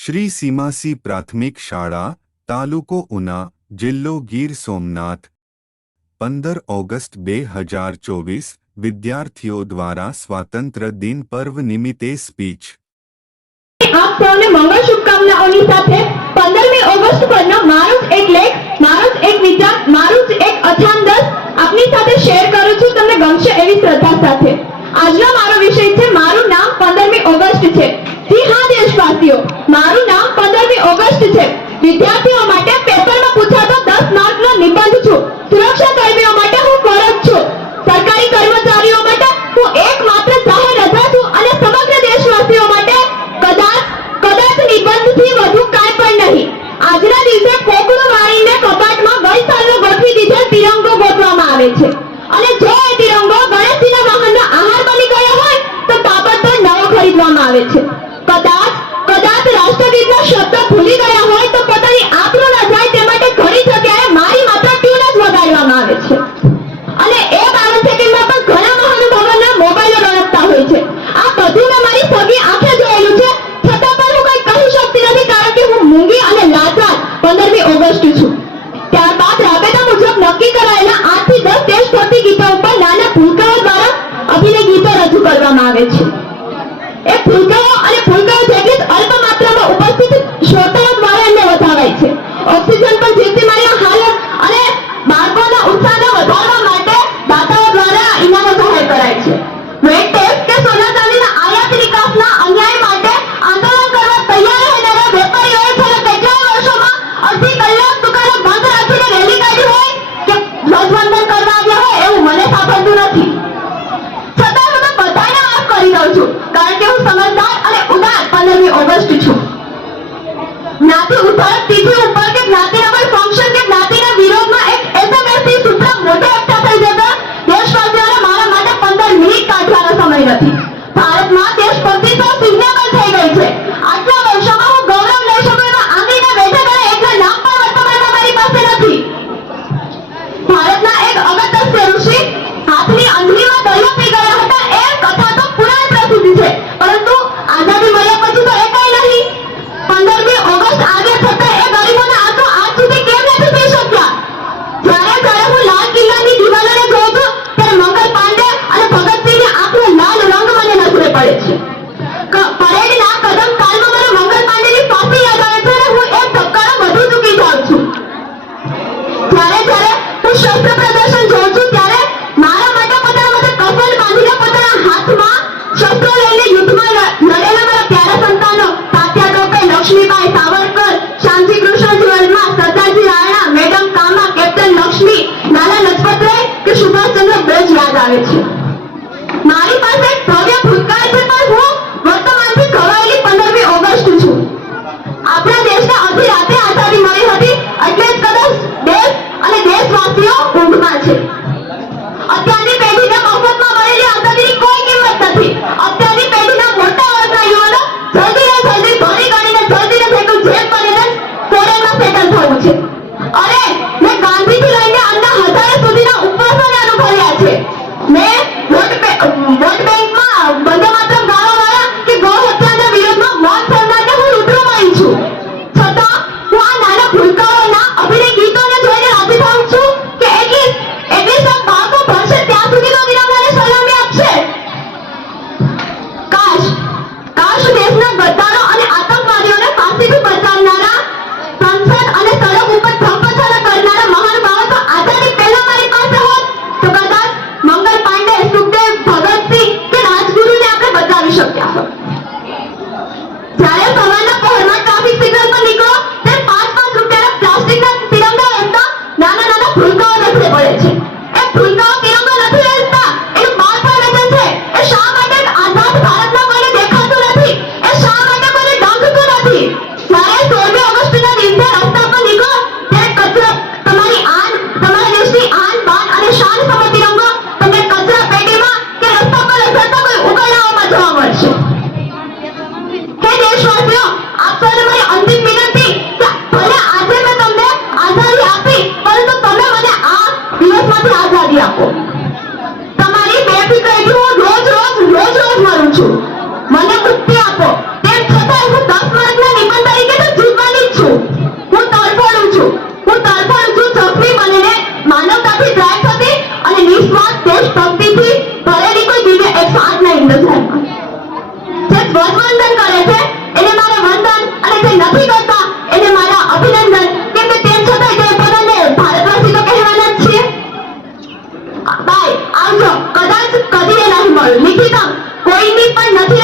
શ્રી સીમાસી પ્રાથમિક શાળા તાલુકો ઉના જિલ્લો ગીર સોમનાથ પંદર ઓગસ્ટ બે હજાર ચોવીસ વિદ્યાર્થીઓ દ્વારા સ્વાતંત્ર દિન પર્વ નિમિત્તે સ્પીચ આપ સૌને મંગળ શુભકામનાઓની સાથે પંદરમી ઓગસ્ટ પરના મારું જ એક લેખ મારું જ એક વિચાર મારું જ એક અથાંદસ આપની સાથે શેર કરું છું તમને ગમશે એવી શ્રદ્ધા સાથે આજના Y te પંદરમી ઓગસ્ટ છું. ત્યારબાદ રાબેતા મુજબ નક્કી કરાયેલા આઠથી દસ દેશ ભક્તિ ગીતો ઉપર નાના ફૂલકાઓ દ્વારા અભિનય ગીતો રજૂ કરવામાં આવે છે. એ ફૂલકાઓ Come on, કે સુભાષચંદ્ર બોઝ યાદ આવે છે. મારી પાસે એક ભવ્ય ભૂતકાળ છે, પણ હું વર્તમાનથી ખવાયેલી પંદરમી ઓગસ્ટ છું. આપણા દેશને અડધી રાતે આઝાદી મળી હતી, એટલે કદાચ દેશ અને દેશવાસીઓ ઊંઘમાં છે. અત્યારે કોઈ દિવ્ય એને મારે વંદન અને જે નથી કરતા, એને મારા અભિનંદન. કે તેમ છતાં જે પોતાને તો કહેવાના છે બાય આવજો. કદાચ કદી નહીં મળું. નિકિતા કોઈની પણ નથી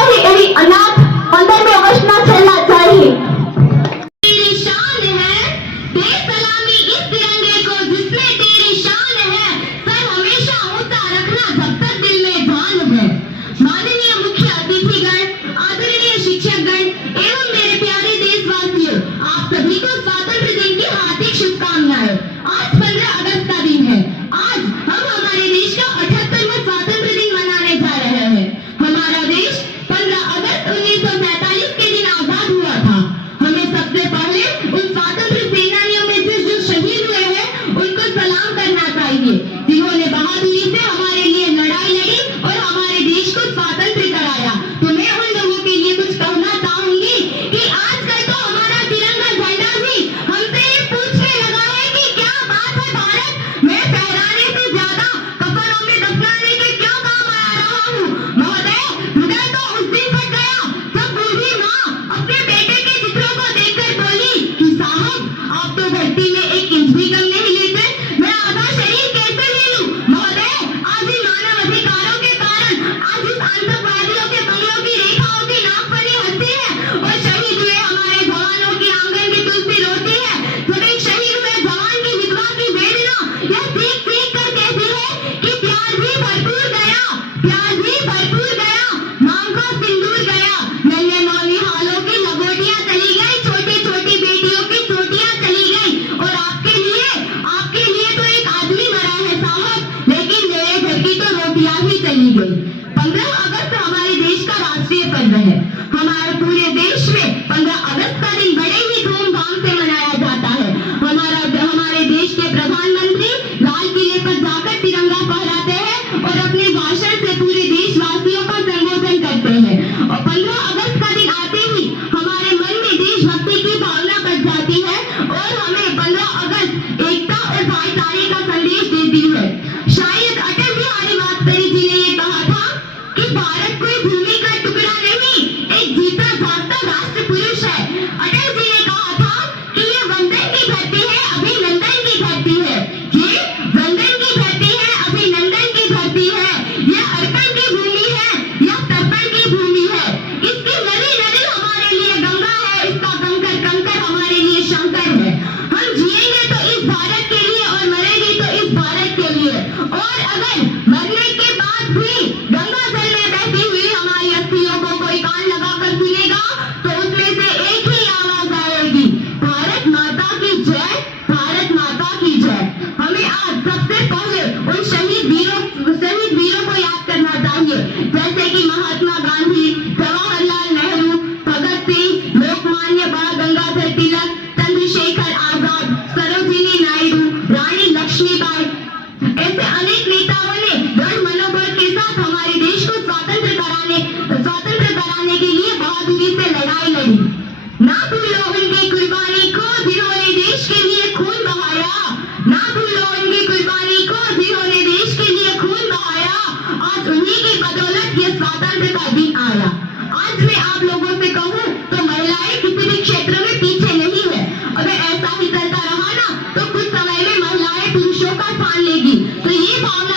मिलेगी तो ये भावना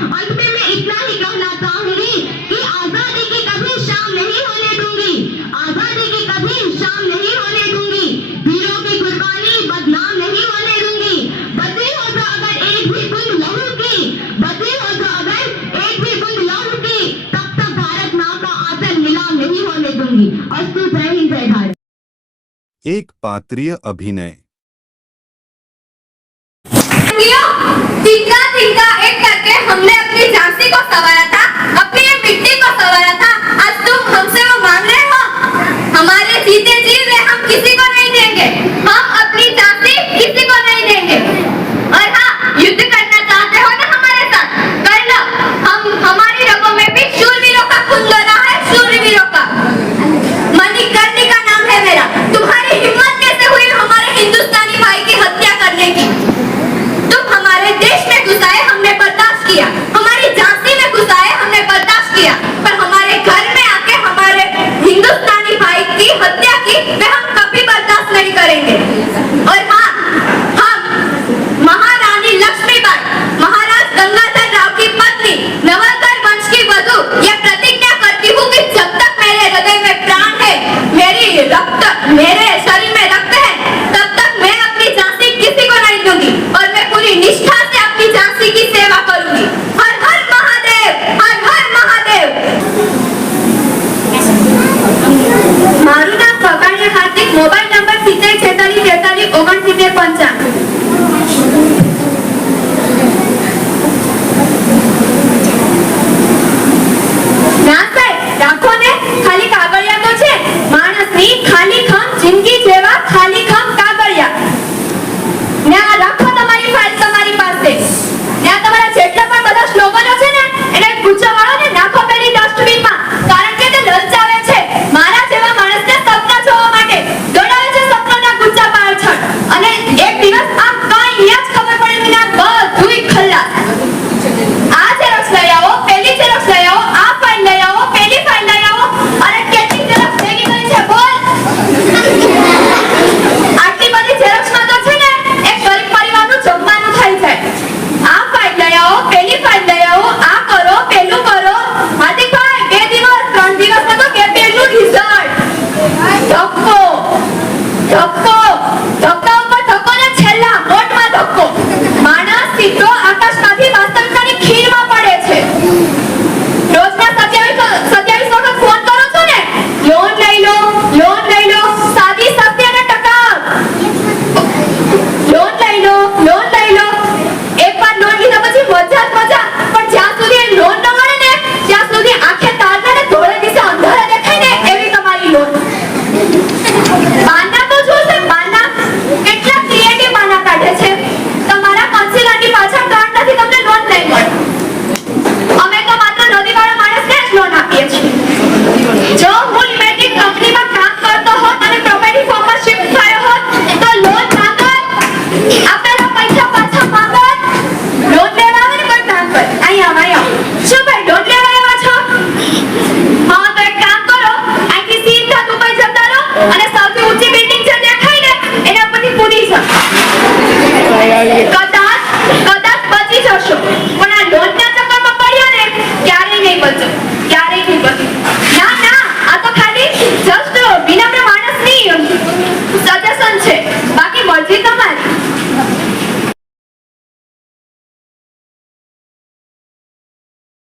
अंत में मैं इतना ही कहना चाहूँगी कि आज़ादी की कभी शाम नहीं होने दूँगी। आज़ादी की कभी शाम नहीं होने दूँगी। वीरों की कुर्बानी बदनाम नहीं होने दूँगी। बदली हो तो अगर एक भी बुंद लहू की बदली हो तो अगर एक भी बुंद लहू की तब तक भारत माँ का आसन मिला नहीं होने दूँगी। अस्तु जय हिंद जय भारत। एक पात्रीय अभिनय। एक झांसी को सवारा था, अपनी मिट्टी को सवारा था। आज तुम हमसे वो मांग रहे हो? हमारे जीते जी में हम किसी को नहीं देंगे। हम अपनी झांसी किसी को नहीं देंगे।